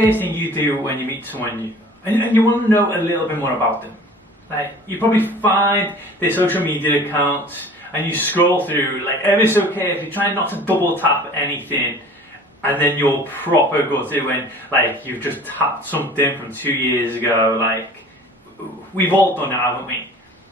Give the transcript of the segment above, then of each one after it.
first thing you do when you meet someone new? And you want to know a little bit more about them. Like, you probably find their social media accounts and you scroll through, like, ever so carefully, trying not to double tap anything, and then you'll proper gut it when, like, you've just tapped something from 2 years ago. Like, we've all done it, haven't we?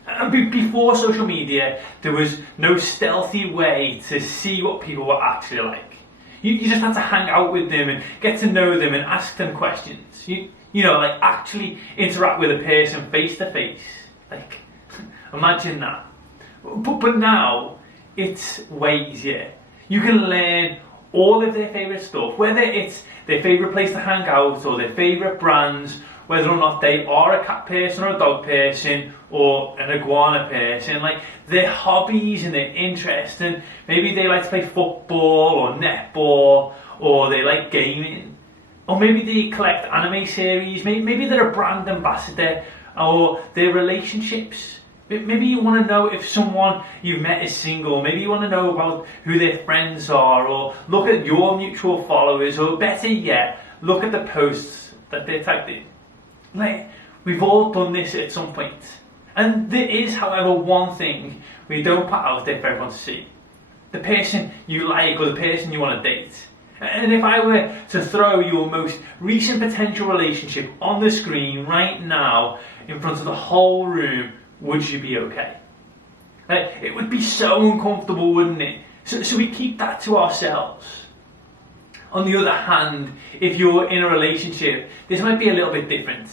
And before social media, there was no stealthy way to see what people were actually like. You just had to hang out with them and get to know them and ask them questions. You know, like, actually interact with a person face to face. Like, imagine that. But now, it's way easier. You can learn all of their favourite stuff, whether it's their favourite place to hang out or their favourite brands, whether or not they are a cat person or a dog person or an iguana person, like their hobbies and their interests, and maybe they like to play football or netball, or they like gaming, or maybe they collect anime series, maybe they're a brand ambassador, or their relationships. Maybe you want to know if someone you've met is single, maybe you want to know about who their friends are, or look at your mutual followers, or better yet, look at the posts that they're tagged in. Like, we've all done this at some point. And there is, however, one thing we don't put out there for everyone to see. The person you like or the person you want to date. And if I were to throw your most recent potential relationship on the screen right now in front of the whole room, would you be okay? It would be so uncomfortable, wouldn't it? So we keep that to ourselves. On the other hand, if you're in a relationship, this might be a little bit different.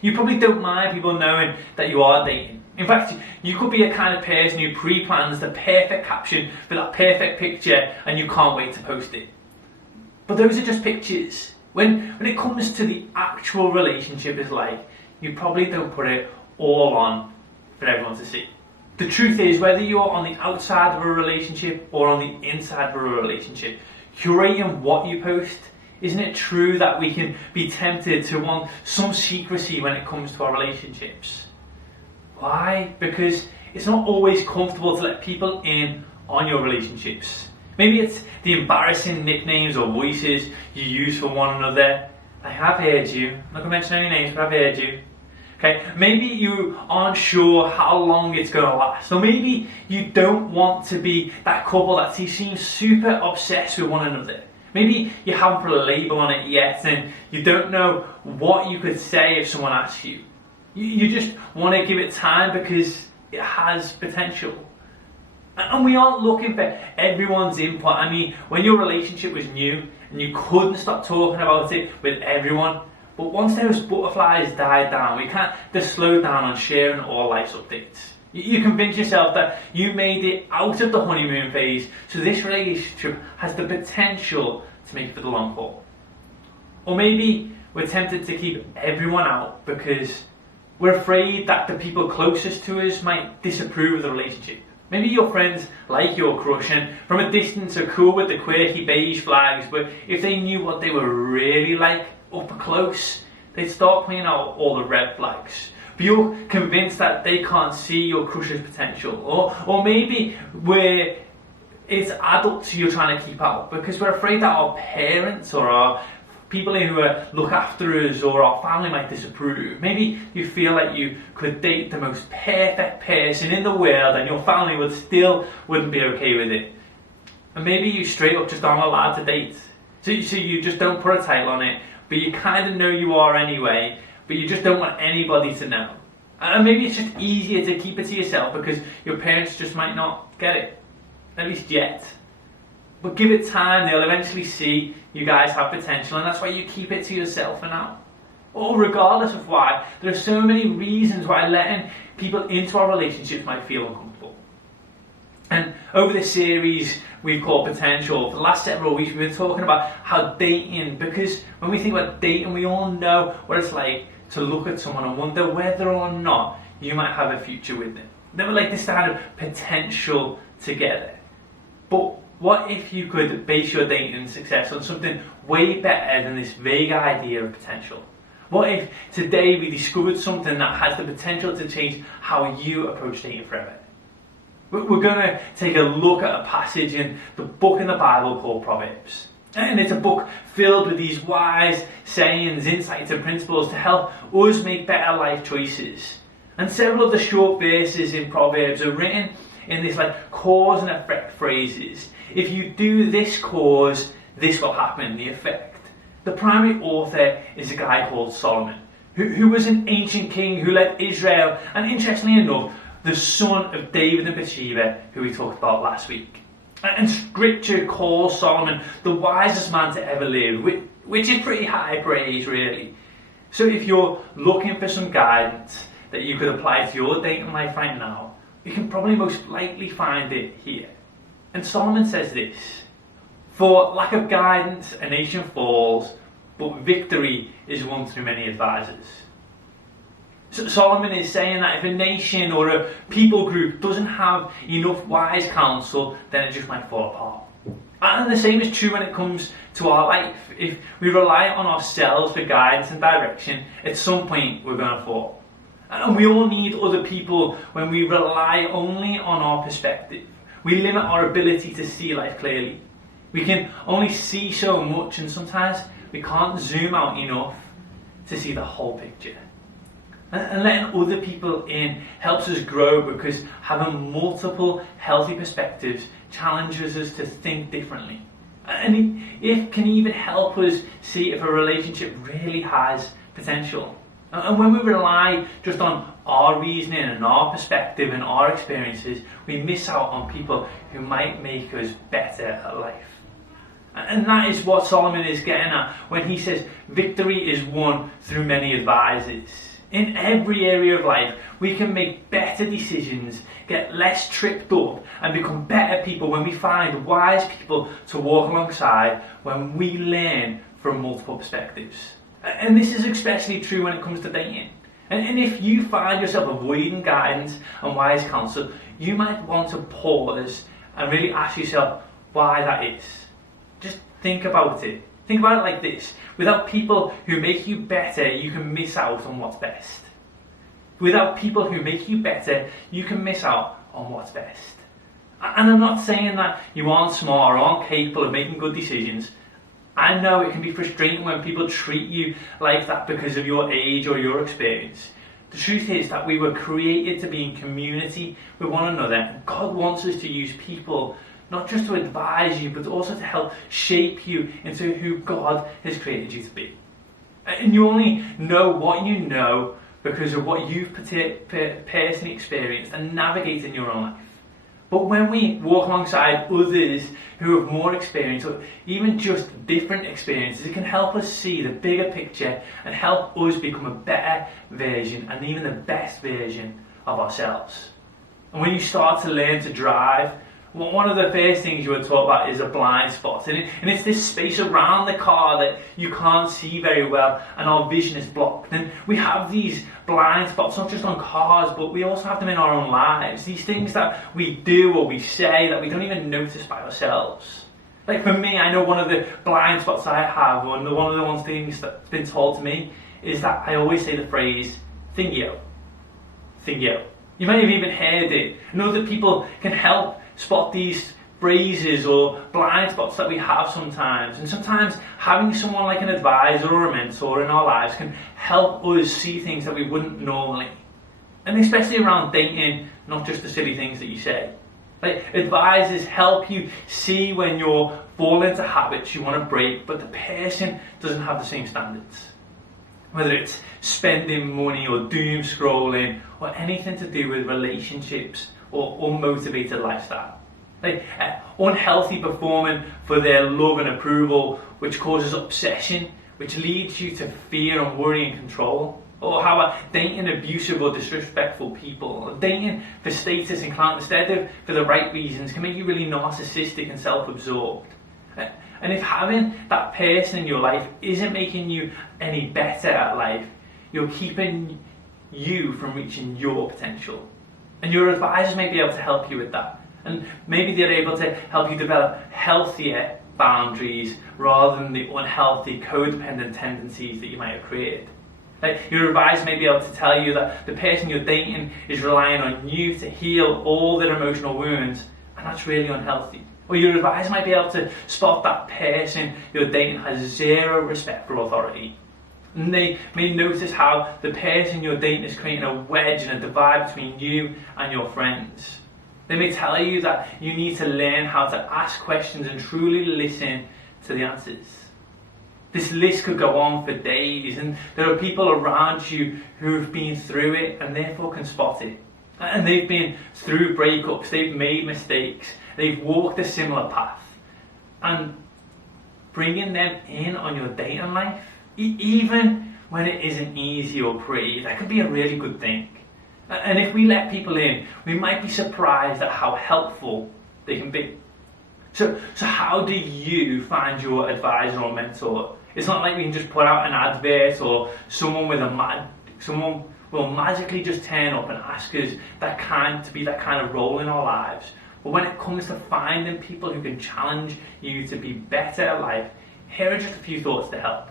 You probably don't mind people knowing that you are dating. In fact, you could be a kind of person who pre-plans the perfect caption for that perfect picture and you can't wait to post it. But those are just pictures. When it comes to the actual relationship is like, you probably don't put it all on for everyone to see. The truth is, whether you're on the outside of a relationship or on the inside of a relationship, curating what you post, isn't it true that we can be tempted to want some secrecy when it comes to our relationships? Why? Because it's not always comfortable to let people in on your relationships. Maybe it's the embarrassing nicknames or voices you use for one another. Like, I've heard you. I'm not going to mention any names, but I've heard you. Okay, maybe you aren't sure how long it's going to last, or maybe you don't want to be that couple that seems super obsessed with one another. Maybe you haven't put a label on it yet and you don't know what you could say if someone asks you. You just want to give it time because it has potential. And we aren't looking for everyone's input. I mean, when your relationship was new and you couldn't stop talking about it with everyone, but once those butterflies died down, we can't just slow down on sharing all life's updates. You convince yourself that you made it out of the honeymoon phase, so this relationship has the potential to make it for the long haul. Or maybe we're tempted to keep everyone out because we're afraid that the people closest to us might disapprove of the relationship. Maybe your friends like your crush and from a distance are cool with the quirky beige flags, but if they knew what they were really like up close, they'd start pointing out all the red flags. But you're convinced that they can't see your crush's potential. Or maybe it's adults you're trying to keep out because we're afraid that our parents or our people who look after us or our family might disapprove. Maybe you feel like you could date the most perfect person in the world and your family wouldn't be okay with it. And maybe you straight up just aren't allowed to date. So you just don't put a title on it, but you kind of know you are anyway, but you just don't want anybody to know. And maybe it's just easier to keep it to yourself because your parents just might not get it, at least yet. But give it time, they'll eventually see you guys have potential, and that's why you keep it to yourself for now. Or regardless of why, there are so many reasons why letting people into our relationships might feel uncomfortable. And over this series we've called Potential, for the last several weeks we've been talking about how dating, because when we think about dating, we all know what it's like to look at someone and wonder whether or not you might have a future with them. They were like this kind of potential together. But what if you could base your dating success on something way better than this vague idea of potential? What if today we discovered something that has the potential to change how you approach dating forever? We're going to take a look at a passage in the book in the Bible called Proverbs. And it's a book filled with these wise sayings, insights and principles to help us make better life choices. And several of the short verses in Proverbs are written in this like cause and effect phrases. If you do this cause, this will happen, the effect. The primary author is a guy called Solomon, who was an ancient king who led Israel, and interestingly enough, the son of David and Bathsheba, who we talked about last week. And scripture calls Solomon the wisest man to ever live, which is pretty high praise, really. So if you're looking for some guidance that you could apply to your dating life right now, you can probably most likely find it here. And Solomon says this: "For lack of guidance, a nation falls, but victory is won through many advisors." So Solomon is saying that if a nation or a people group doesn't have enough wise counsel, then it just might fall apart. And the same is true when it comes to our life. If we rely on ourselves for guidance and direction, at some point we're going to fall. And we all need other people when we rely only on our perspective. We limit our ability to see life clearly. We can only see so much, and sometimes we can't zoom out enough to see the whole picture. And letting other people in helps us grow, because having multiple healthy perspectives challenges us to think differently. And it can even help us see if a relationship really has potential. And when we rely just on our reasoning and our perspective and our experiences, we miss out on people who might make us better at life. And that is what Solomon is getting at when he says victory is won through many advisors. In every area of life, we can make better decisions, get less tripped up, and become better people when we find wise people to walk alongside, when we learn from multiple perspectives. And this is especially true when it comes to dating. And if you find yourself avoiding guidance and wise counsel, you might want to pause and really ask yourself why that is. Just think about it. Think about it like this: without people who make you better, you can miss out on what's best. Without people who make you better, you can miss out on what's best. And I'm not saying that you aren't smart or aren't capable of making good decisions. I know it can be frustrating when people treat you like that because of your age or your experience. The truth is that we were created to be in community with one another, and God wants us to use people not just to advise you, but also to help shape you into who God has created you to be. And you only know what you know because of what you've personally experienced and navigated in your own life. But when we walk alongside others who have more experience, or even just different experiences, it can help us see the bigger picture and help us become a better version and even the best version of ourselves. And when you start to learn to drive, one of the first things you were taught about is a blind spot. And it's this space around the car that you can't see very well, and our vision is blocked. And we have these blind spots, not just on cars, but we also have them in our own lives. These things that we do or we say that we don't even notice by ourselves. Like for me, I know one of the blind spots I have, one of the things that's been told to me, is that I always say the phrase, "Thingio." Thingio. You might have even heard it. And other people can help spot these phrases or blind spots that we have sometimes. And sometimes having someone like an advisor or a mentor in our lives can help us see things that we wouldn't normally. And especially around dating, not just the silly things that you say. Like, advisors help you see when you're falling into habits you want to break, but the person doesn't have the same standards. Whether it's spending money or doom scrolling or anything to do with relationships or unmotivated lifestyle. Like unhealthy performing for their love and approval, which causes obsession, which leads you to fear and worry and control. Or how about dating abusive or disrespectful people? Or dating for status and clout instead of for the right reasons can make you really narcissistic and self-absorbed. And if having that person in your life isn't making you any better at life, you're keeping you from reaching your potential. And your advisors may be able to help you with that. And maybe they're able to help you develop healthier boundaries rather than the unhealthy codependent tendencies that you might have created. Like, your advisor may be able to tell you that the person you're dating is relying on you to heal all their emotional wounds, and that's really unhealthy. Or your advisor might be able to spot that person you're dating has zero respect for authority. And they may notice how the person you're dating is creating a wedge and a divide between you and your friends. They may tell you that you need to learn how to ask questions and truly listen to the answers. This list could go on for days, and there are people around you who've been through it and therefore can spot it. And they've been through breakups, they've made mistakes, they've walked a similar path. And bringing them in on your dating life, even when it isn't easy or pretty, that could be a really good thing. And if we let people in, we might be surprised at how helpful they can be. So how do you find your advisor or mentor? It's not like we can just put out an advert or someone will magically just turn up and ask us to be that kind of role in our lives. But when it comes to finding people who can challenge you to be better at life, here are just a few thoughts to help.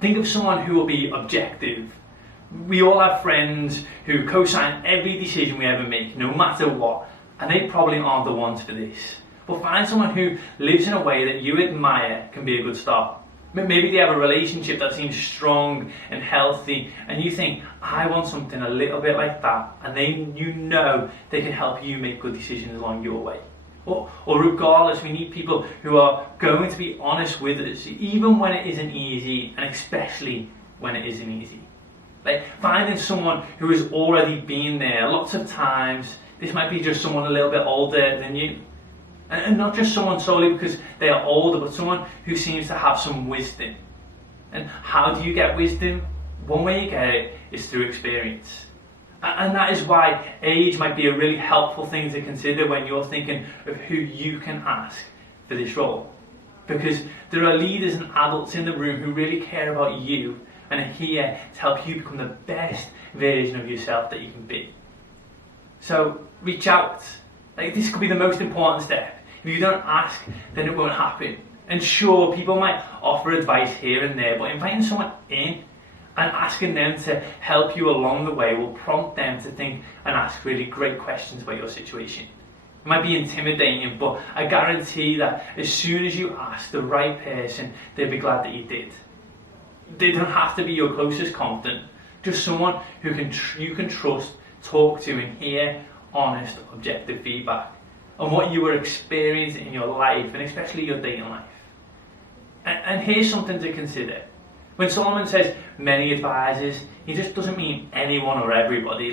Think of someone who will be objective. We all have friends who co-sign every decision we ever make, no matter what, and they probably aren't the ones for this. But find someone who lives in a way that you admire can be a good start. Maybe they have a relationship that seems strong and healthy, and you think, I want something a little bit like that, and you know they can help you make good decisions along your way. Or regardless, we need people who are going to be honest with us, even when it isn't easy, and especially when it isn't easy. Like finding someone who has already been there. Lots of times, this might be just someone a little bit older than you. And not just someone solely because they are older, but someone who seems to have some wisdom. And how do you get wisdom? One way you get it is through experience. And that is why age might be a really helpful thing to consider when you're thinking of who you can ask for this role. Because there are leaders and adults in the room who really care about you and are here to help you become the best version of yourself that you can be. So reach out. This could be the most important step. If you don't ask, then it won't happen. And sure, people might offer advice here and there, but inviting someone in and asking them to help you along the way will prompt them to think and ask really great questions about your situation. It might be intimidating, but I guarantee that as soon as you ask the right person, they'll be glad that you did. They don't have to be your closest confidant, just someone who you can trust, talk to, and hear honest, objective feedback on what you were experiencing in your life, and especially your dating life. And here's something to consider. When Solomon says many advisors, he just doesn't mean anyone or everybody.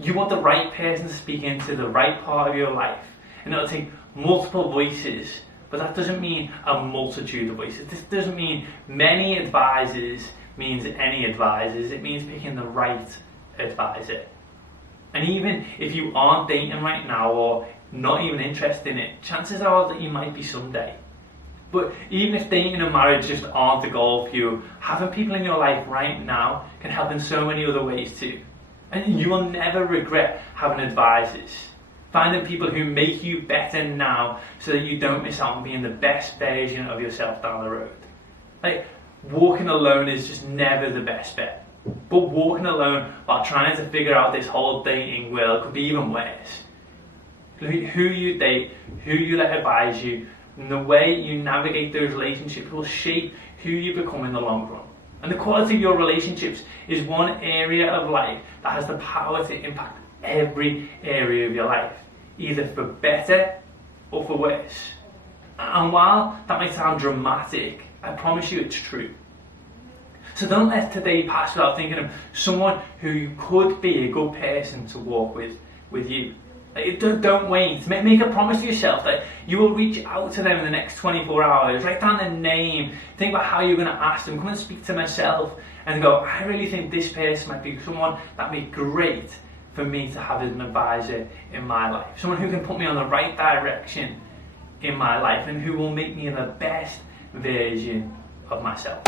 You want the right person to speak into the right part of your life, and it'll take multiple voices, but that doesn't mean a multitude of voices. This doesn't mean many advisors means any advisors. It means picking the right advisor. And even if you aren't dating right now or not even interested in it, chances are that you might be someday. But even if dating and marriage just aren't the goal for you, having people in your life right now can help in so many other ways too. And you will never regret having advisors. Finding people who make you better now so that you don't miss out on being the best version of yourself down the road. Walking alone is just never the best bet. But walking alone while trying to figure out this whole dating world could be even worse. Who you date, who you let advise you, and the way you navigate those relationships will shape who you become in the long run. And the quality of your relationships is one area of life that has the power to impact every area of your life, either for better or for worse. And while that might sound dramatic, I promise you it's true. So don't let today pass without thinking of someone who could be a good person to walk with you. Don't wait. Make a promise to yourself that you will reach out to them in the next 24 hours. Write down their name. Think about how you're going to ask them. Come and speak to myself and go, I really think this person might be someone that would be great for me to have as an advisor in my life. Someone who can put me on the right direction in my life and who will make me the best version of myself.